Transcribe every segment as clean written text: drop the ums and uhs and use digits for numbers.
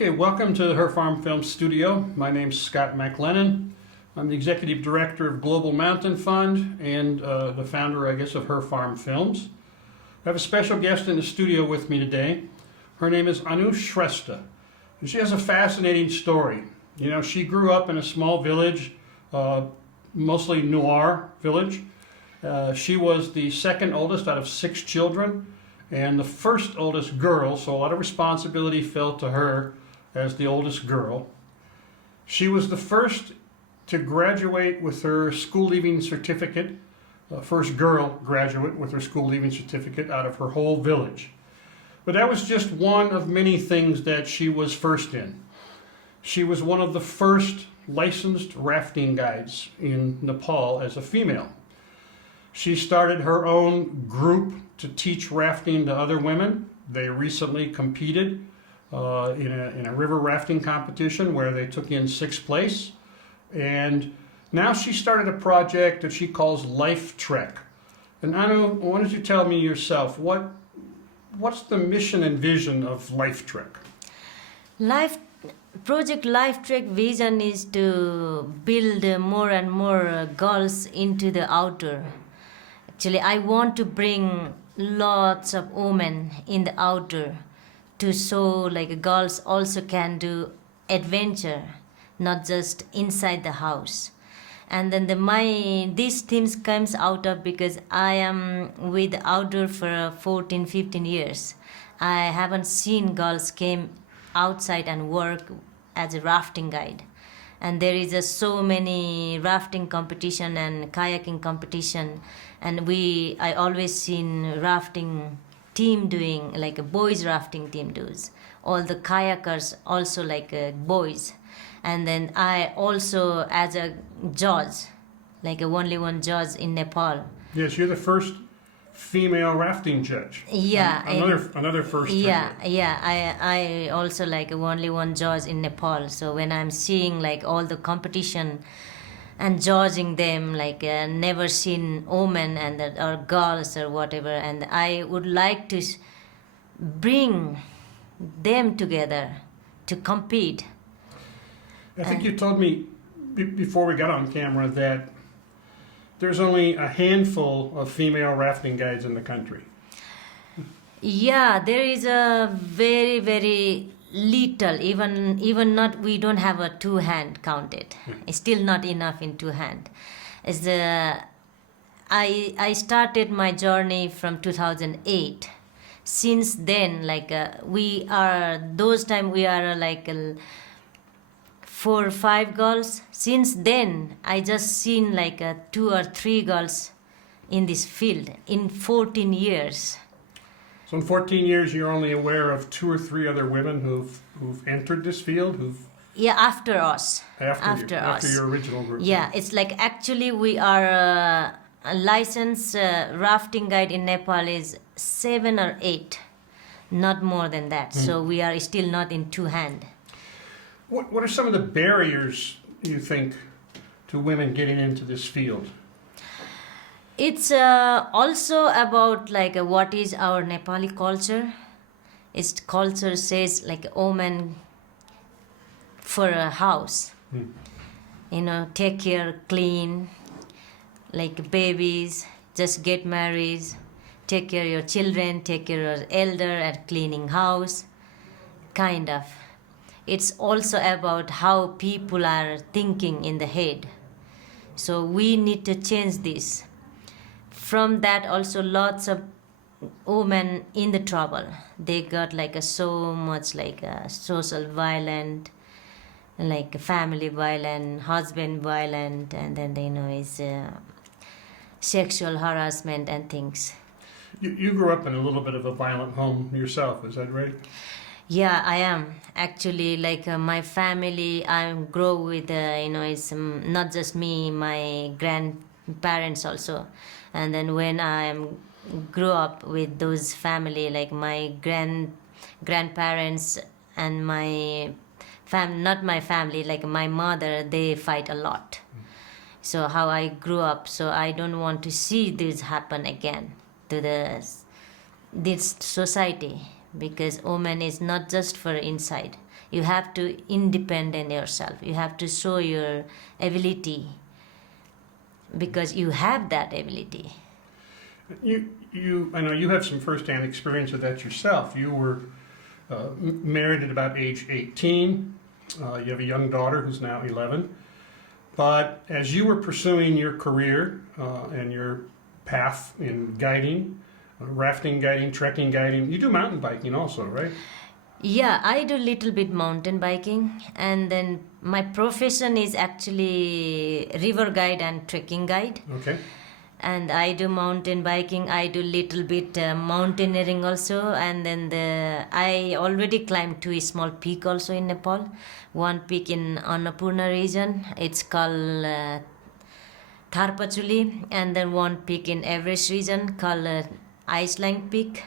Okay, welcome to Her Farm Film Studio. My name's Scott McLennan. I'm the Executive Director of Global Mountain Fund and the founder, I guess, of Her Farm Films. I have a special guest in the studio with me today. Her name is Anu Shrestha, and she has a fascinating story. You know, she grew up in a small village, mostly Noir village. She was the second oldest out of 6 children and the first oldest girl, so a lot of responsibility fell to her as the oldest girl. She was the first to graduate with her school leaving certificate, first girl graduate with her school leaving certificate out of her whole village. But that was just one of many things that she was first in. She was one of the first licensed rafting guides in Nepal as a female. She started her own group to teach rafting to other women. They recently competed in a river rafting competition where they took in 6th place. And now she started a project that she calls Life Trek. And Anu, why don't you tell me yourself, what's the mission and vision of Life Trek? Project Life Trek vision is to build more and more girls into the outdoor. Actually, I want to bring lots of women in the outdoor to show like girls also can do adventure, not just inside the house. And then these themes comes out of because I am with outdoor for 14-15 years. I haven't seen girls came outside and work as a rafting guide. And there is so many rafting competition and kayaking competition, and I always seen rafting team doing like a boys rafting team does. All the kayakers also like boys, and then I also as a judge, like only one judge in Nepal. Yes, you're the first female rafting judge. Yeah, another first. I also like only one judge in Nepal. So when I'm seeing like all the competition and judging them, like never seen women or girls or whatever, and I would like to bring them together to compete. I think you told me before we got on camera that there's only a handful of female rafting guides in the country. Yeah, there is a very, very little, even not, we don't have a 2-hand counted. It's still not enough in 2-hand. I started my journey from 2008. Since then, like we are 4 or 5 girls. Since then, I just seen like 2 or 3 girls in this field in 14 years. So in 14 years, you're only aware of 2 or 3 other women who've entered this field, after us. After your original group. Yeah, it's like actually we are a licensed rafting guide in Nepal is 7 or 8, not more than that. So we are still not in 2-hand. What are some of the barriers you think to women getting into this field? It's also about like what is our Nepali culture. Its culture says like a woman for a house, take care, clean, like babies, just get married, take care of your children, take care of elder, and cleaning house, kind of. It's also about how people are thinking in the head. So we need to change this. From that also lots of women in the trouble. They got like so much like social violence, like family violence, husband violence, and then is sexual harassment and things. You grew up in a little bit of a violent home yourself, is that right? Yeah, I am. Actually, like my family, I grow with, it's not just me, my grandparents also. And then when I grew up with those family, like my grandparents and my not my family, like my mother, they fight a lot. So how I grew up, so I don't want to see this happen again to this society, because woman is not just for inside, You have to independent yourself. You have to show your ability because you have that ability. I know you have some firsthand experience with that yourself. You were married at about age 18. You have a young daughter who's now 11. But as you were pursuing your career and your path in guiding, rafting guiding, trekking guiding, you do mountain biking also, right? Yeah, I do little bit mountain biking, and then my profession is actually river guide and trekking guide. Okay. And I do mountain biking. I do little bit mountaineering also, and then I already climbed two small peak also in Nepal. One peak in Annapurna region. It's called Tharpachuli, and then one peak in Everest region called Iceland Peak.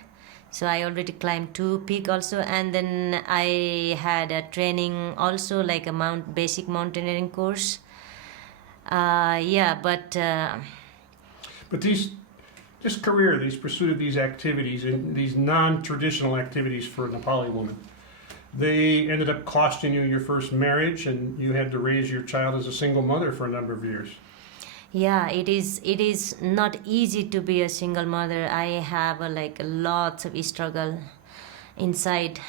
So I already climbed two peak also, and then I had a training also like a basic mountaineering course. But this career, these pursuit of these activities and these non-traditional activities for a Nepali woman, they ended up costing you your first marriage, and you had to raise your child as a single mother for a number of years. Yeah, it is not easy to be a single mother. I have lots of struggle inside,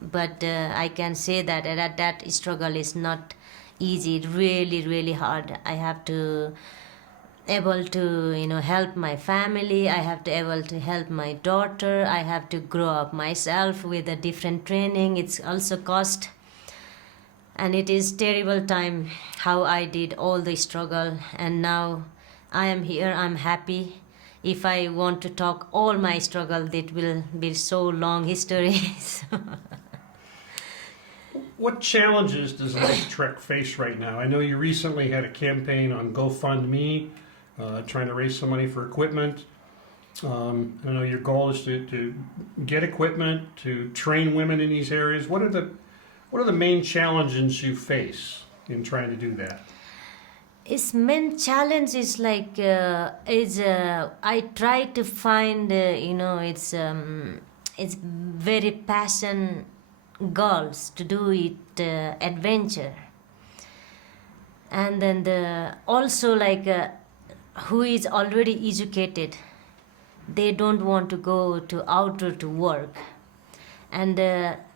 but I can say that struggle is not easy. Really, really hard. I have to able to help my family. I have to able to help my daughter. I have to grow up myself with a different training. It's also cost. And it is terrible time how I did all the struggle, and now I am here. I'm happy. If I want to talk all my struggle, it will be so long history. What challenges does Life Trek face right now? I know you recently had a campaign on GoFundMe, trying to raise some money for equipment. I know your goal is to get equipment, to train women in these areas. What are the main challenges you face in trying to do that? Its main challenge is I try to find it's very passion girls to do it adventure, and then also who is already educated, they don't want to go to outer to work, and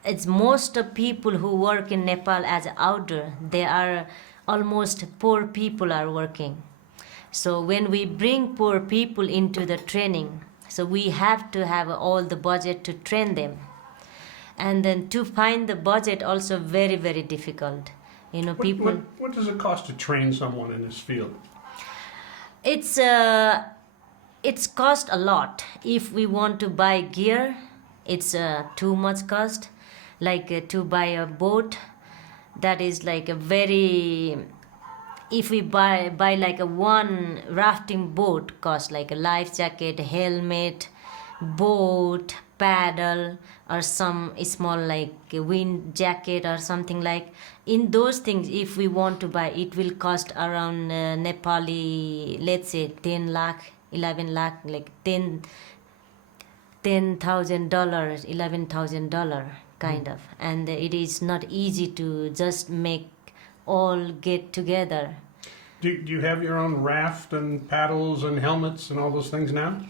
it's most of people who work in Nepal as outdoor, they are almost poor people are working. So when we bring poor people into the training, so we have to have all the budget to train them, and then to find the budget also very, very difficult. People. What does it cost to train someone in this field? It's cost a lot. If we want to buy gear, it's too much cost. To buy a boat, that is if we buy a one rafting boat cost a life jacket, helmet, boat, paddle, or some small wind jacket or something in those things. If we want to buy, it will cost around Nepali, let's say 10 lakh, 11 lakh, $10,000, $11,000 kind of. And it is not easy to just make all get together. Do you have your own raft and paddles and helmets and all those things now?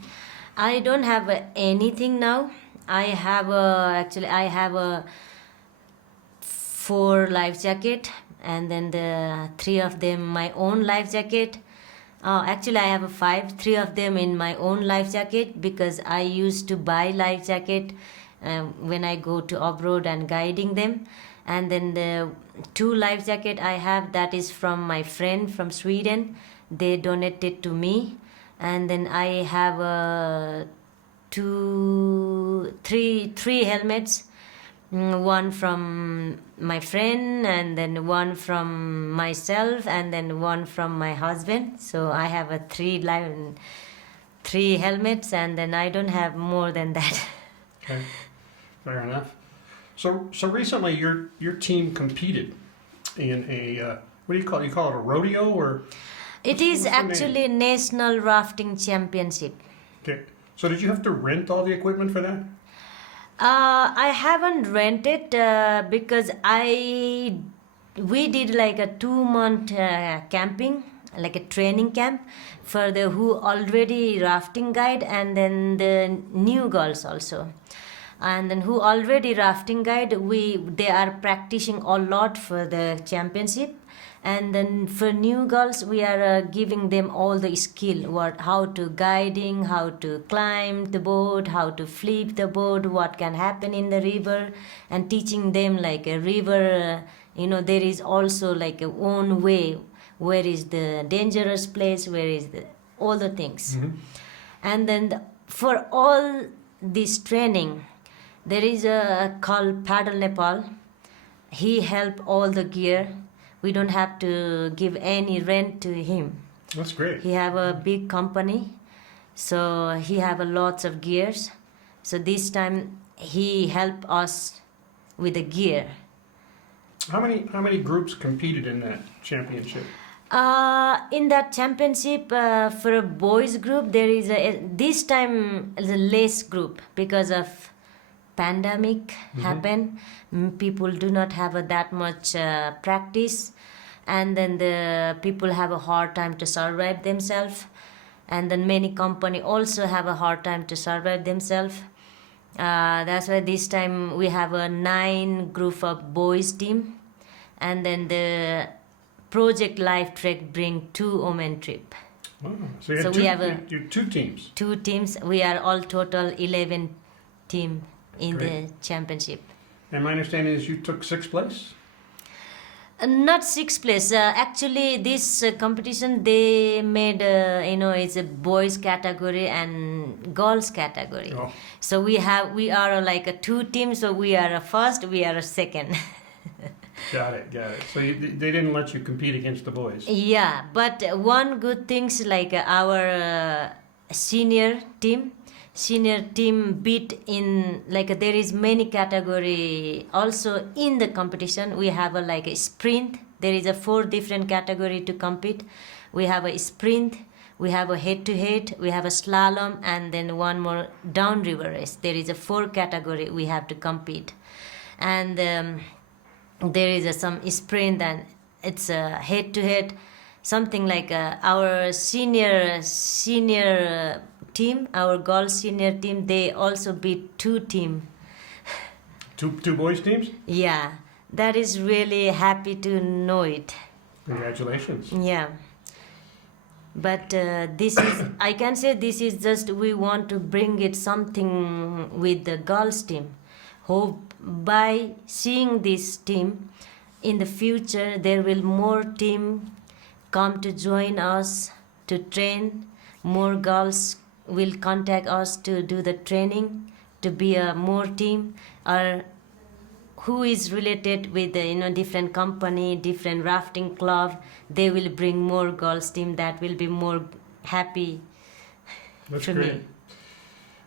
I don't have anything now. I have a 4 life jacket, and then the 3 of them my own life jacket. Actually, I have 5, 3 of them in my own life jacket, because I used to buy life jacket when I go to abroad and guiding them. And then the 2 life jacket I have, that is from my friend from Sweden. They donated to me. And then I have 3 helmets. One from my friend, and then one from myself, and then one from my husband. So I have 3 helmets, and then I don't have more than that. Okay, fair enough. So recently your team competed in a what do you call it? You call it a rodeo, or? It is actually National Rafting Championship. Okay. So did you have to rent all the equipment for that? I haven't rented because we did like a 2 month camping, like a training camp for the who already rafting guide and then the new girls also. And then who already rafting guide, they are practicing a lot for the championship. And then for new girls we are giving them all the skill, what how to guiding, how to climb the boat, how to flip the boat, what can happen in the river, and teaching them like a river, there is also like a own way, where is the dangerous place, where is the all the things. And then for all this training there is a called Paddle Nepal. He help all the gear. We don't have to give any rent to him. That's great. He have a big company, so he have a lots of gears. So this time he help us with the gear. How many groups competed in that championship? In that championship, for a boys group, there is this time is a less group because of pandemic happen. People do not have that much practice, and then the people have a hard time to survive themselves, and then many company also have a hard time to survive themselves. That's why this time we have a 9 group of boys team, and then the Project Life Trek bring 2 women trip. Oh, so you had So two, we have you had 2 teams. 2 teams. We are all total 11 team in Great. the championship. And my understanding is you took 6th place? Not 6th place. Actually, this competition they made. It's a boys category and girls category. Oh. So we are like a 2 teams. So we are a first. We are a second. Got it. So they didn't let you compete against the boys. Yeah, but one good thing's like our senior team beat in, like there is many category also in the competition. We have a like a sprint. There is a 4 different category to compete. We have a sprint, we have a head to head, we have a slalom, and then one more downriver race. There is a 4 category we have to compete, and there is some sprint, and it's a head to head, something like our senior team, our girls senior team, they also beat 2 team. Two boys teams? Yeah, that is really happy to know it. Congratulations. Yeah, but this is, I can say this is just, we want to bring it something with the girls team. Hope by seeing this team in the future there will more team come to join us to train. More girls will contact us to do the training, to be a more team, or who is related with the different company, different rafting club. They will bring more girls team that will be more happy. That's for great. me.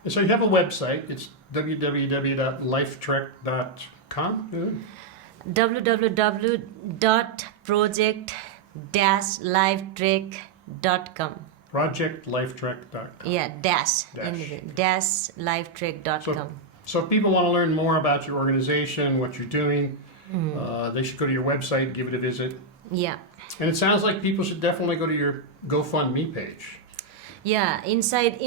And so you have a website. It's www.lifetrek.com. www.project-lifetrek.com. Projectlifetrek.com. Yeah, Dash. lifetrek.com. So if people want to learn more about your organization, what you're doing, they should go to your website, give it a visit. Yeah. And it sounds like people should definitely go to your GoFundMe page. Yeah, inside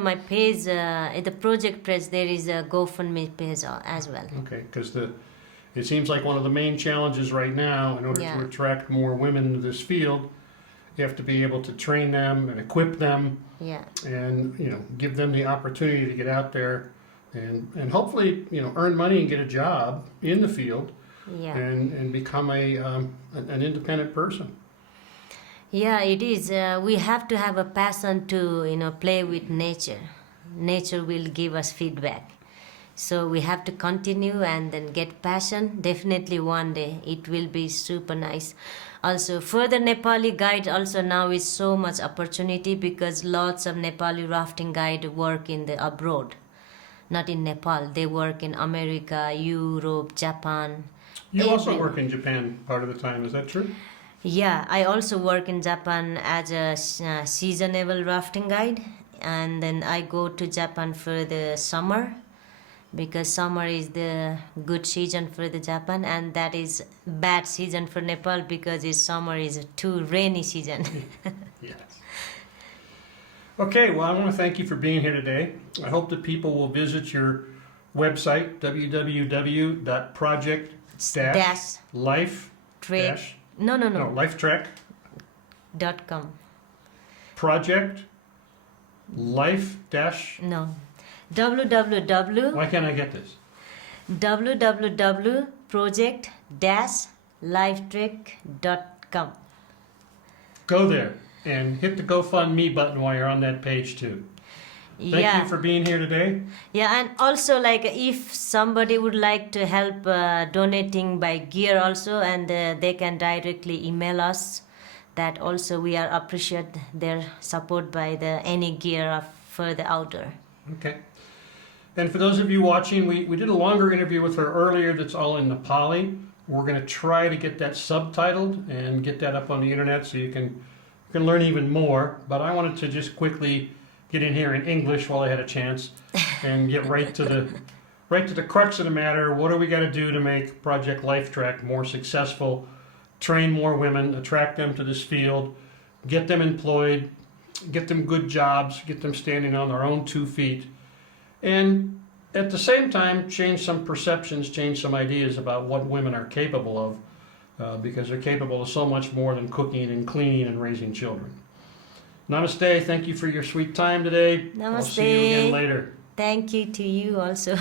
my page, at the project page, there is a GoFundMe page as well. Okay, because it seems like one of the main challenges right now, in order Yeah. to attract more women into this field, you have to be able to train them and equip them, Yeah. and give them the opportunity to get out there and hopefully earn money and get a job in the field, Yeah. and become an independent person. Yeah, it is. We have to have a passion to play with nature. Nature will give us feedback. So we have to continue and then get passion. Definitely one day it will be super nice. Also, for the Nepali guide, also now is so much opportunity because lots of Nepali rafting guide work in the abroad, not in Nepal. They work in America, Europe, Japan. You also Every- work in Japan part of the time, is that true? Yeah, I also work in Japan as a seasonable rafting guide, and then I go to Japan for the summer, because summer is the good season for the Japan, and that is bad season for Nepal because its summer is too rainy season. Yes. Okay, well, I want to thank you for being here today. I hope that people will visit your website, www.project-life- Trade. No. Lifetrack .com. project life dash. No. www. Why can't I get this? www.project-lifetrack.com. Go there and hit the GoFundMe button while you're on that page too. Thank you for being here today. Yeah, and also like if somebody would like to help donating by gear also, and they can directly email us. That also we are appreciate their support by the any gear for the outdoor. Okay. And for those of you watching, we did a longer interview with her earlier that's all in Nepali. We're going to try to get that subtitled and get that up on the internet so you can learn even more. But I wanted to just quickly get in here in English while I had a chance and get right to the crux of the matter. What do we got to do to make Project Lifetrack more successful? Train more women, attract them to this field, get them employed, get them good jobs, get them standing on their own 2 feet, and at the same time change some perceptions, change some ideas about what women are capable of, because they're capable of so much more than cooking and cleaning and raising children. Namaste. Thank you for your sweet time today. Namaste. I'll see you again later. Thank you to you also.